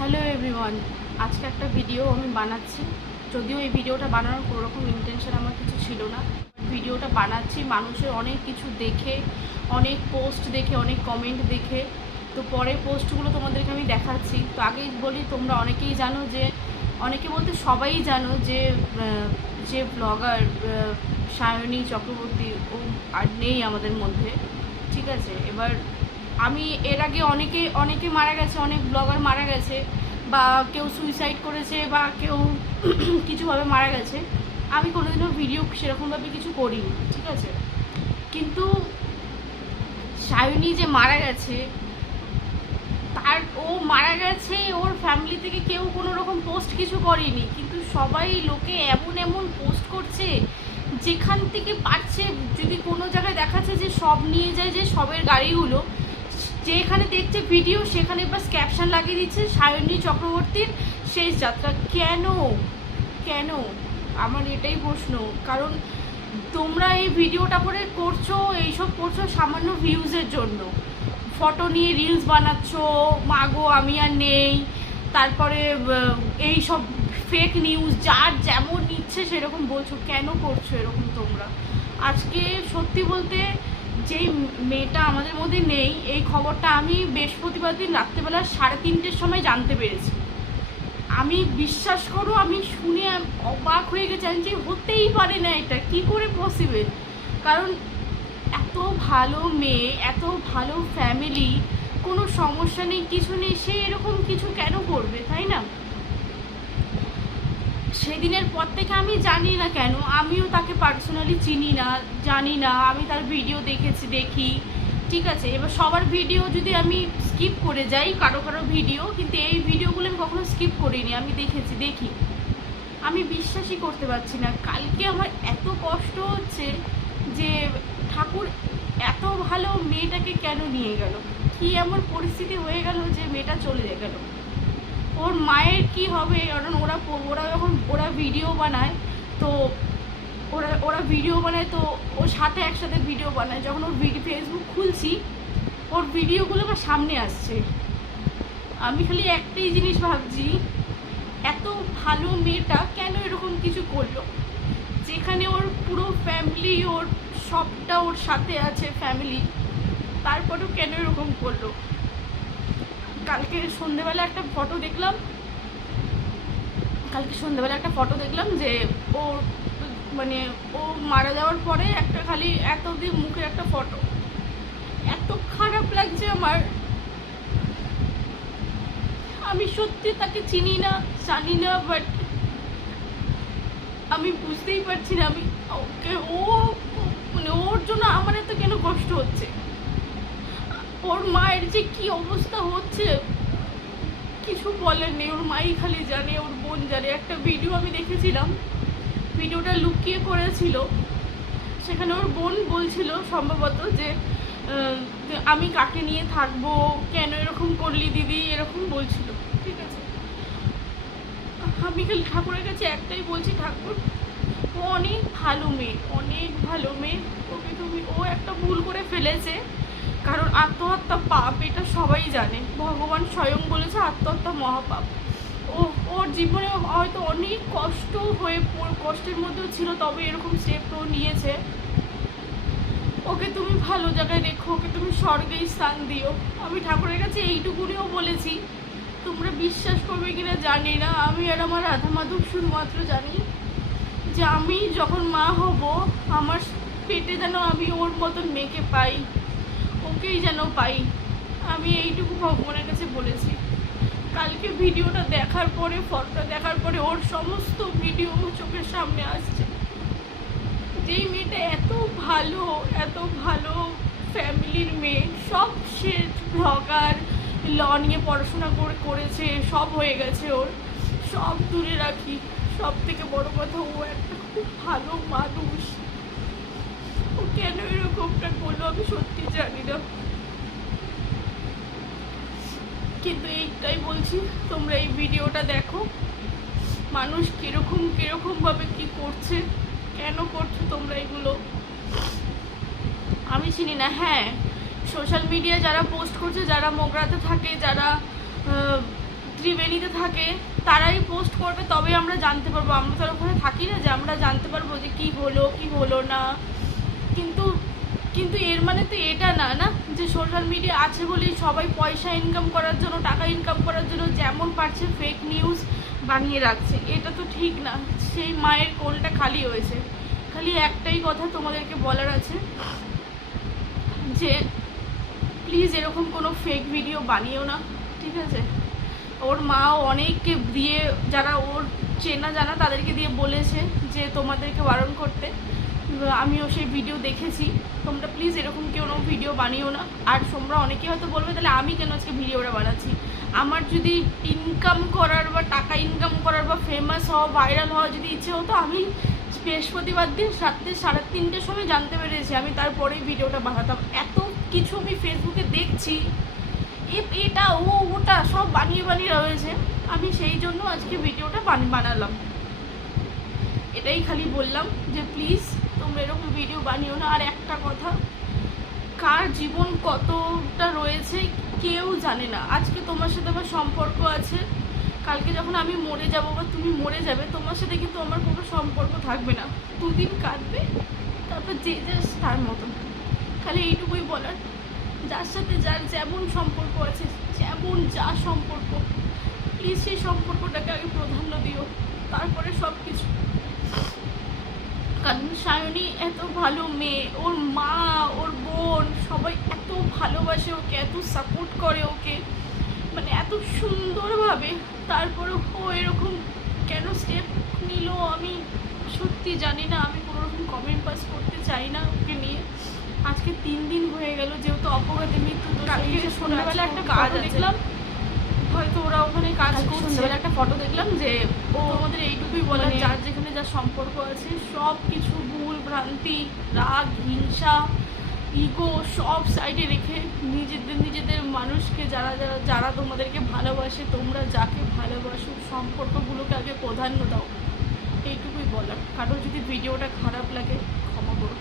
Hello everyone, আজকে একটা video আমি বানাচ্ছি। যদিও এই ভিডিওটা বানানোর কোনো রকম ইন্টেনশন আমার কিছু ছিল না। ভিডিওটা বানাচ্ছি মানুষের অনেক কিছু দেখে, অনেক পোস্ট দেখে, অনেক কমেন্ট দেখে। তো পরে পোস্টগুলো তোমাদেরকে আমি দেখাচ্ছি। তো আগেই বলি, তোমরা অনেকেই জানো যে, অনেকে বলতে সবাই জানো যে যে ব্লগার সায়নী চক্রবর্তী ও আর নেই আমাদের মধ্যে, ঠিক আছে। এবার আমি এর আগে অনেকে মারা গেছে, অনেক ব্লগার মারা গেছে, বা কেউ সুইসাইড করেছে, বা কেউ কিছুভাবে মারা গেছে। আমি কোনোদিনও ভিডিও সেরকমভাবে কিছু করিনি, ঠিক আছে। কিন্তু সায়নী যে মারা গেছে, ও মারা গেছে, ওর ফ্যামিলি থেকে কেউ কোনো রকম পোস্ট কিছু করেনি, কিন্তু সবাই লোকে এমন এমন পোস্ট করছে যেখান থেকে পাচ্ছে। যদি কোনো জায়গায় দেখাচ্ছে যে সব নিয়ে যায়, যে সবের গাড়িগুলো, যেখানে দেখছে ভিডিও সেখানে বাস ক্যাপশন লাগিয়ে দিচ্ছে সায়নী চক্রবর্তীর শেষ যাত্রা। কেন কেন আমার এটাই প্রশ্ন। কারণ তোমরা এই ভিডিওটা করে করছো, এইসব করছো সামান্য ভিউজের জন্য। ফটো নিয়ে রিলস বানাচ্ছ, মাগো আমি আর নেই, তারপরে এই সব ফেক নিউজ, যার যেমন ইচ্ছে সেরকম বলছো। কেন করছো এরকম তোমরা? আজকে সত্যি বলতে, যেই মেয়েটা আমাদের মধ্যে নেই, এই খবরটা আমি বৃহস্পতিবার দিন রাত্রেবেলা 3:30-র সময় জানতে পেরেছি। আমি বিশ্বাস করো, আমি শুনে অবাক হয়ে গেছি। আমি যে হতেই পারে না, এটা কি করে পসিবল? কারণ এত ভালো মেয়ে, এত ভালো ফ্যামিলি, কোনো সমস্যা নেই, কিছু নেই, সে এরকম কিছু কেন করবে, তাই না? সেদিনের পর থেকে আমি জানি না কেন, আমিও তাকে পার্সোনালি চিনি না, জানি না। আমি তার ভিডিও দেখি, ঠিক আছে। এবার সবার ভিডিও যদি আমি স্কিপ করে যাই, কারো ভিডিও, কিন্তু এই ভিডিওগুলো আমি কখনো স্কিপ করিনি, আমি দেখি। আমি বিশ্বাসই করতে পারছি না। কালকে আমার এত কষ্ট হচ্ছে যে ঠাকুর এত ভালো মেয়েটাকে কেন নিয়ে গেল? কি এমন পরিস্থিতি হয়ে গেল যে মেয়েটা চলে গেল? ওর মায়ের কি হবে? কারণ ওরা ভিডিও বানায়, তো ওরা ভিডিও বানায়, তো ওর সাথে একসাথে ভিডিও বানায়। যখন ওর ফেসবুক খুলছি, ওর ভিডিওগুলো আমার সামনে আসছে। আমি খালি একটাই জিনিস ভাবছি, এত ভালো মেয়েটা কেন এরকম কিছু করলো? যেখানে ওর পুরো ফ্যামিলি, ওর সবটা ওর সাথে আছে ফ্যামিলি, তারপরেও কেন এরকম করলো? কালকে সন্ধ্যেবেলা একটা ফটো দেখলাম যে ও মানে ও মারা যাওয়ার পরে একটা খালি এতদিন মুখের একটা ফটো। এত খারাপ লাগছে আমার। আমি সত্যি তাকে চিনি না, জানি না, বাট আমি বুঝতেই পারছি না। আমি ওর জন্য আমার এত কেন কষ্ট হচ্ছে? ওর মায়ের যে কি অবস্থা হচ্ছে কিছু বলার নেই। ওর মাই খালি জানে, ওর বোন জানে। একটা ভিডিও আমি দেখেছিলাম, ভিডিওটা লুকিয়ে করেছিল। সেখানে ওর বোন বলছিল সম্ভবত যে আমি কাকে নিয়ে থাকবো, কেন এরকম করলি দিদি, এরকম বলছিল, ঠিক আছে। আমি খালি ঠাকুরের কাছে একটাই বলছি, ঠাকুর ও অনেক ভালো মেয়ে, ও একটা ভুল করে ফেলেছে। কারণ আত্মহত্যা পাপ, এটা সবাই জানে। ভগবান স্বয়ং বলেছে আত্মহত্যা মহাপাপ। ওর জীবনে হয়তো অনেক কষ্টের মধ্যেও ছিল, তবে এরকম স্টেপ ও নিয়েছে। ওকে তুমি ভালো জায়গায় রেখো, ওকে তুমি স্বর্গেই স্থান দিও। আমি ঠাকুরের কাছে এইটুকুনিও বলেছি। তোমরা বিশ্বাস করবে কিনা জানি না, আমি আর আমার রাধা মাধব শুধুমাত্র জানি যে আমি যখন মা হব, আমার পেটে যেন আমি ওর মতন মেয়েকে পাই, ওকেই যেন পাই। আমি এইটুকু ভগবানের কাছে বলেছি। কালকে ভিডিওটা দেখার পরে, ফটোটা দেখার পরে, ওর সমস্ত ভিডিও চোখের সামনে আসছে। যেই মেয়েটা এত ভালো ফ্যামিলির মেয়ে, সব সে ব্লগার, ল নিয়ে পড়াশোনা করেছে, সব হয়ে গেছে ওর, সব দূরে রাখি। সব থেকে বড় কথা, ও একটা খুব ভালো মানুষ। ও কেন এরকমটা করলো আমি সত্যি জানি না। কিন্তু এইটাই বলছি, তোমরা এই ভিডিওটা দেখো, মানুষ কিরকম ভাবে কি করছে, কেন করছো তোমরা এগুলো আমি চিনি না। হ্যাঁ, সোশ্যাল মিডিয়ায় যারা পোস্ট করছে, যারা মোগরাতে থাকে, যারা ত্রিবেণীতে থাকে তারাই পোস্ট করবে, তবে আমরা জানতে পারবো। আমরা তো ওখানে থাকি না যে আমরা জানতে পারবো যে কি হলো না। কিন্তু কিন্তু এর মানে তো এটা না না যে সোশ্যাল মিডিয়া আছে বলেই সবাই পয়সা ইনকাম করার জন্য, টাকা ইনকাম করার জন্য যেমন পারছে ফেক নিউজ বানিয়ে রাখছে। এটা তো ঠিক না। সেই মায়ের কোলটা খালি হয়েছে। খালি একটাই কথা তোমাদেরকে বলার আছে যে প্লিজ এরকম কোনো ফেক ভিডিও বানিও না, ঠিক আছে? ওর মাও অনেককে দিয়ে, যারা ওর চেনা জানা তাদেরকে দিয়ে বলেছে যে তোমাদেরকে বারণ করতে। আমিও সেই ভিডিও দেখেছি। তোমরা প্লিজ এরকম কোনো ভিডিও বানিও না। আর তোমরা অনেকে হয়তো বলবে তাহলে আমি কেন আজকে ভিডিওটা বানাচ্ছি। আমার যদি ইনকাম করার বা টাকা ইনকাম করার বা ফেমাস হওয়া, ভাইরাল হওয়া যদি ইচ্ছে হতো, আমি বৃহস্পতিবার দিন রাত্রে 3:30 সময় জানতে পেরেছি, আমি তারপরেই ভিডিওটা বানাতাম। এত কিছু আমি ফেসবুকে দেখছি, এটা ওটা সব বানিয়ে রয়েছে। আমি সেই জন্য আজকে ভিডিওটা বানালাম। এটাই খালি বললাম যে প্লিজ তোমরা এরকম ভিডিও বানিও না। আর একটা কথা, কার জীবন কতটা রয়েছে কেউ জানে না। আজকে তোমার সাথে আমার সম্পর্ক আছে, কালকে যখন আমি মরে যাব বা তুমি মরে যাবে, তোমার সাথে কিন্তু আমার কোনো সম্পর্ক থাকবে না। 2 দিন কাটবে, তারপর যে তার মতন। খালি এইটুকুই বলার, যার সাথে যার যেমন সম্পর্ক আছে, যেমন যা সম্পর্ক, প্লিজ সেই সম্পর্কটাকে আগে প্রাধান্য দিও, তারপরে সব কিছু। কারণ সায়নী এত ভালো মেয়ে, ওর মা, ওর বোন সবাই এত ভালোবাসে ওকে, এত সাপোর্ট করে ওকে, মানে এত সুন্দরভাবে। তারপরে ও এরকম কেন স্টেপ নিল আমি সত্যি জানি না। আমি কোনো রকম কমেন্ট পাস করতে চাই না ওকে নিয়ে। আজকে 3 দিন হয়ে গেল, যেহেতু অপঘাতে মৃত্যু, কালকে সন্ধ্যাবেলা একটা কাজ দেখলাম, হয়তো ওরা ওখানে কাজ করছে। সন্ধ্যাবেলা একটা ফটো দেখলাম যে ও আমাদের এইটুকুই বলে, যার যেখানে যা সম্পর্ক আছে সব কিছু ভুল ভ্রান্তি, রাগ, হিংসা, ইগো সব সাইডে রেখে নিজেদের মানুষকে, যারা তোমাদেরকে ভালোবাসে, তোমরা যাকে ভালোবাসো, সম্পর্কগুলোকে আগে প্রাধান্য দাও। এইটুকুই বলার। কারো যদি ভিডিওটা খারাপ লাগে ক্ষমা করো।